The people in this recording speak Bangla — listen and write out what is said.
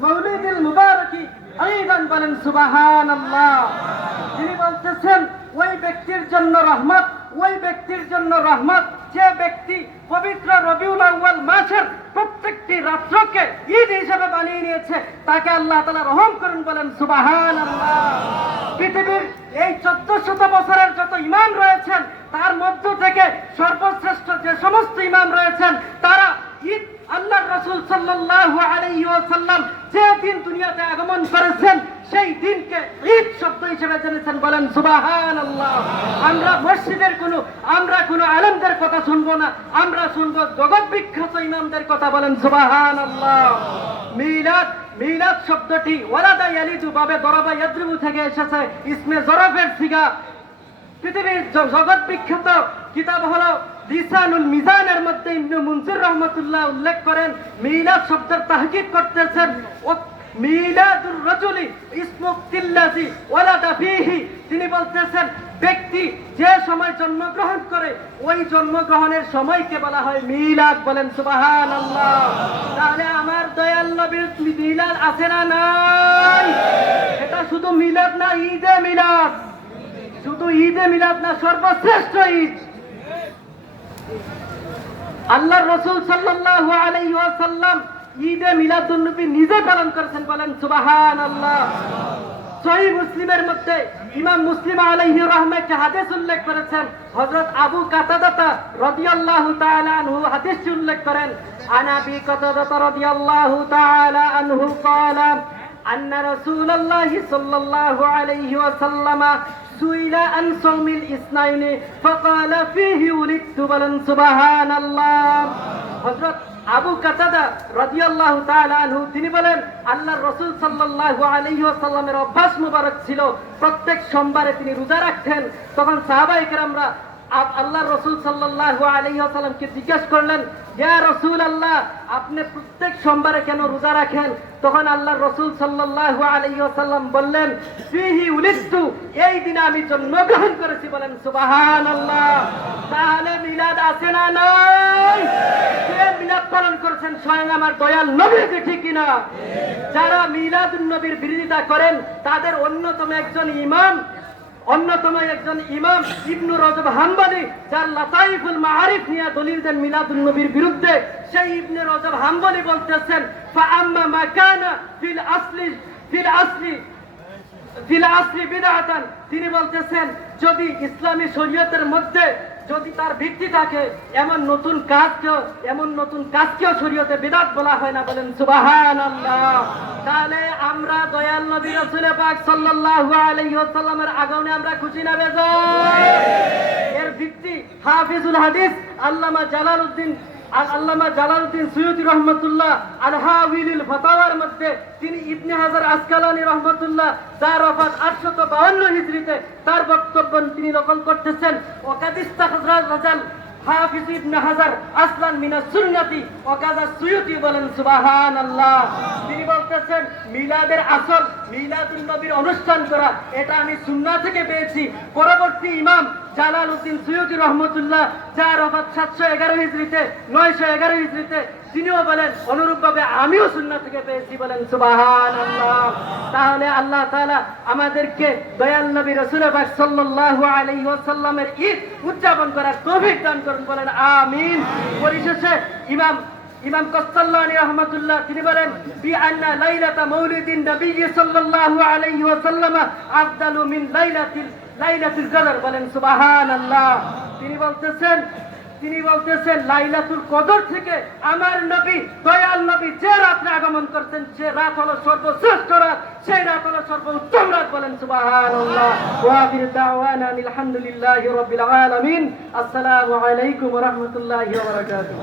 মৌলিদুল মুবারকি ঈদান বলেন, সুবহানাল্লাহ। তিনি বলতেছেন, ওই ব্যক্তির জন্য রহমত, ওই ব্যক্তির জন্য রহমত, যে ব্যক্তি পবিত্র রবিউল আউয়াল মাসের প্রত্যেকটি রাত্রকে ঈদ হিসেবে বানিয়ে নিয়েছে, তাকে আল্লাহ তালা রহম করুন বলেন, সুবহানাল্লাহ। পৃথিবীর এই চোদ্দ শত বছরের যত ইমাম রয়েছেন, তার মধ্য থেকে সর্বশ্রেষ্ঠ যে সমস্ত ইমাম রয়েছেন, তারা ঈদ আল্লাহ রসুল সাল্লাল্লাহু আলাইহি ওয়াসাল্লাম যে দিন দুনিয়াতে আগমন করেছেন, সেই দিনকে ঈদ শব্দ হিসেবে জেনেছেন, বলেন, সুবহানাল্লাহ। আমরা মসজিদের কোনো, আমরা কোনো আলমদের কথা শুনব না, আমরা শুনব জগৎ বিখ্যাত ইমামদের কথা, বলেন, সুবহানাল্লাহ। মিলাদ মিলাদ শব্দটি ওয়ালাদা ইয়ালিদু বাবে দরাবা ইয়াদ্রিবু থেকে এসেছে, ইসমে জরফের সিগা। পৃথিবীর জগৎ বিখ্যাত কিতাব হলো লিসানুল মিজানের মধ্যে ইবনে মুনজির রহমতুল্লাহ উল্লেখ করেন, মিলাদ শব্দের তাহকিক করতেছেন মিলাদুর রাজুলি ইসমুক্তিল্লাজি ওয়ালাদা ফীহি। তিনি বলতেছেন, ব্যক্তি যে সময় জন্মগ্রহণ করে, ওই জন্মগ্রহণের সময়কে বলা হয় মিলাদ। বলেন, সুবহানাল্লাহ। তাহলে আমার দয়াল নবীর মিলাদ আছে না নাই? এটা শুধু মিলাদ না, ঈদে মিলাদ? শুধু ঈদে মিলাদ না, সর্বশ্রেষ্ঠ ঈদ? আল্লাহ রসুল সাল্লাল্লাহু আলাইহি ওয়াসাল্লাম ঈদে মিলাদুন্নবী নিজে পালন করেছেন বলেন সুবহানাল্লাহ সহি মুসলিমের মধ্যে ইমাম মুসলিম আলাইহি রহমে একটা হাদিস উল্লেখ করেছেন হযরত আবু কাতাদাতা রাদিয়াল্লাহু তাআলা আনহু হাদিসটি উল্লেখ করেন আন আবি কাতাদাতা রাদিয়াল্লাহু তাআলা আনহু قال أن رسول الله صلى الله عليه وسلم سئل عن صوم الاثنين فقال فيه ولدت بلن سبحان الله হযরত আবু কাতাদা রাদিয়াল্লাহু তাআলা আনহু তিনি বলেন আল্লাহর রাসূল সাল্লাল্লাহু আলাইহি ওয়াসাল্লামের অভ্যাস মুবারক ছিল প্রত্যেক সোমবারে তিনি রোজা রাখতেন তখন সাহাবায়ে কেরামরা আল্লাহর রসুল সাল্লাল্লাহু আলাইহি ওয়াসাল্লামকে জিজ্ঞেস করলেন, ইয়া রসুল আল্লাহ আপনি প্রত্যেক সোমবারে কেন রোজা রাখেন? তখন আল্লাহ রসুল সাল্লাল্লাহু আলাইহি ওয়াসাল্লাম বললেন, ফিহি উলিদতু, এই দিনে আমি জন্মগ্রহণ করেছি। বলেন, সুবহানাল্লাহ, তাহলে মিলাদ আছে না নাই? কে মিলাদ পালন করেছেন স্বয়ং আমার দয়াল নবী যে ঠিক কিনা যারা মিলাদুন নবীর বিরোধিতা করেন, তাদের অন্যতম একজন ইমাম অন্যতম একজন ইমাম ইবনু রজব হাম্বালি, যার লতাইফুল মাহারিফ নিয়ে দলিল দেন মিলাদুল নবীর বিরুদ্ধে, সেই ইবনে রজব হাম্বলি বলতেছেন ফা আম্মা মাকানা ফিল আসলি ফিল আসলি ফিল আসলি বিদআতান। তিনি বলতেছেন, যদি ইসলামী শরীয়তের মধ্যে যদি তার ভিত্তি থাকে, এমন নতুন কাজ কাজকেও এমন নতুন কাজ কেউ শরীয়তে বিদাত বলা হয় না বলেন সুবহানাল্লাহ। তাহলে আমরা দয়াল নবী রসুল পাক সাল্লাল্লাহু আলাইহি ওয়াসাল্লামের আগমনে আমরা খুশি না বেজায় এর ভিত্তি হাফিজুল হাদিস আল্লামা জালালউদ্দিন আর আল্লামা জালালউদ্দিন সৈয়দি রহমতুল্লাহ আলহাউলিল ফতাওয়ার মধ্যে তিনি ইবনে হাজার আসকালানি রহমতুল্লাহ যার অফাত আটশত বাউন্ন হিজড়িতে তার বক্তব্য তিনি নকল করতেছেন। ওকাদিস্তা হাজার হাফিজ ইবনে হাজার আসলান মিনা সুন্নতি ওয়াকাজা সুয়ুতি বলেন, সুবহানাল্লাহ। তিনি বলতেছেন, মিলাদের আসল মিলাদুল নবীর অনুষ্ঠান করা, এটা আমি সুন্নাহ থেকে পেয়েছি। পরবর্তী ইমাম জালাল উদ্দিন সৈয়দি রহমতুল্লাহ যার অবাদ সাতশো এগারো হিজড়িতে, নয়শো এগারো হিজড়িতে তিনিও বলেন অনুরূপ ভাবে আমিও সুন্না থেকে পেয়েছি বলেন সুবাহান তাহলে আল্লাহ তাআলা আমাদেরকে দয়াল নবী রসুল পাক সাল্লাল্লাহু আলাইহি ওয়াসাল্লামের ঈদ উদযাপন করার তৌফিক দান করুন বলেন, আমিন। পরিশেষে ইমাম ইমাম কস্তাল্লানি রহমতুল্লাহ, তিনি বলেন বি আন্না লাইলাতা মৌলিদিন নবী সাল্লাল্লাহু আলাইহি ওয়াসাল্লাম আফদালু মিন লাইলাতিল, লাইলাতুল কদর বলেন, সুবহানাল্লাহ। তিনি বলতেছেন তিনি বলতেছেন, লাইলাতুল কদর থেকে আমার নবী, দয়াল নবী যে রাত্রে আগমন করতেন সে রাত হলো সর্বশ্রেষ্ঠ রাত, সেই রাত হলো সর্বোত্তম রাত বলেন সুবহানাল্লাহ। ওয়া আখির দাওয়ানা আলহামদুলিল্লাহি রাব্বিল আলামিন। আসসালামু আলাইকুম ওয়া রাহমাতুল্লাহি ওয়া বারাকাতুহু।